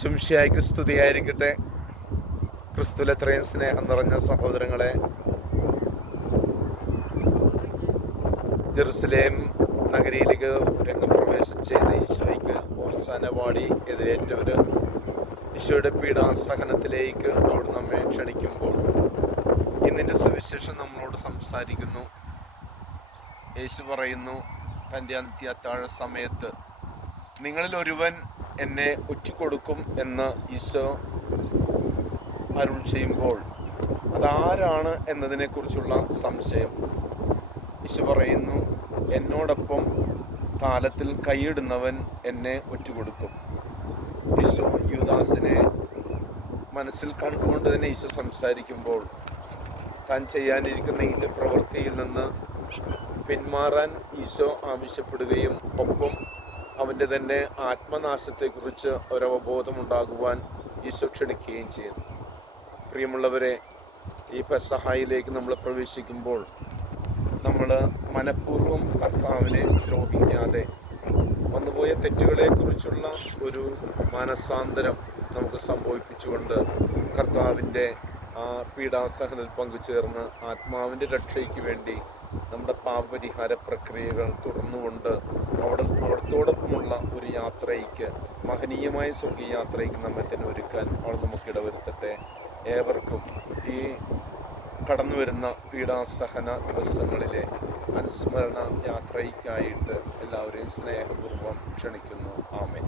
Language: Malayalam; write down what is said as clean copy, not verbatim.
ശംശിയായിക്ക് സ്തുതിയായിരിക്കട്ടെ. ക്രിസ്തുവിൽ എത്രയും സ്നേഹം നിറഞ്ഞ സഹോദരങ്ങളെ, ജെറുസലേം നഗരിയിലേക്ക് രംഗപ്രവേശം ചെയ്ത് ഈശോയ്ക്ക് ഓശാന പാടി എതിരേറ്റവർ ഈശോയുടെ പീഡാസഹനത്തിലേക്ക് അവിടെ നമ്മെ ക്ഷണിക്കുമ്പോൾ ഇന്നിൻ്റെ സുവിശേഷം നമ്മളോട് സംസാരിക്കുന്നു. യേശു പറയുന്നു, തൻ്റെ അന്ത്യാത്താഴ സമയത്ത് നിങ്ങളിൽ ഒരുവൻ എന്നെ ഒറ്റിക്കൊടുക്കും എന്ന് ഈശോ അരുൾ ചെയ്യുമ്പോൾ അതാരാണ് എന്നതിനെക്കുറിച്ചുള്ള സംശയം. ഈശോ പറയുന്നു, എന്നോടൊപ്പം താലത്തിൽ കൈയിടുന്നവൻ എന്നെ ഒറ്റുകൊടുക്കും. ഈശോ യൂദാസിനെ മനസ്സിൽ കണ്ടുകൊണ്ട് തന്നെ ഈശോ സംസാരിക്കുമ്പോൾ താൻ ചെയ്യാനിരിക്കുന്ന ഈ പ്രവൃത്തിയിൽ നിന്ന് പിന്മാറാൻ ഈശോ ആവശ്യപ്പെടുകയും ഒപ്പം അവൻ്റെ തന്നെ ആത്മനാശത്തെക്കുറിച്ച് ഒരവബോധമുണ്ടാകുവാൻ ഈശോ ക്ഷണിക്കുകയും ചെയ്യുന്നു. പ്രിയമുള്ളവരെ, ഈ പെസഹായിലേക്ക് നമ്മൾ പ്രവേശിക്കുമ്പോൾ നമ്മൾ മനഃപൂർവ്വം കർത്താവിനെ ദ്രോഹിക്കാതെ വന്നുപോയ തെറ്റുകളെക്കുറിച്ചുള്ള ഒരു മാനസാന്തരം നമുക്ക് സംഭവിപ്പിച്ചുകൊണ്ട് കർത്താവിൻ്റെ പീഡാസഹനത്തിൽ പങ്കുചേർന്ന് ആത്മാവിൻ്റെ രക്ഷയ്ക്ക് വേണ്ടി നമ്മുടെ പാപപരിഹാര പ്രക്രിയകൾ തുടർന്നുകൊണ്ട് അവിടത്തോടൊപ്പമുള്ള ഒരു യാത്രയ്ക്ക്, മഹനീയമായ സ്വർഗീയ യാത്രയ്ക്ക് നമ്മെ തന്നെ ഒരുക്കാൻ അവൾ നമുക്ക് ഇടവരുത്തട്ടെ. ഏവർക്കും ഈ കടന്നു വരുന്ന പീഡാസഹന ദിവസങ്ങളിലെ അനുസ്മരണ യാത്രയ്ക്കായിട്ട് എല്ലാവരെയും സ്നേഹപൂർവ്വം ക്ഷണിക്കുന്നു. ആമേൻ.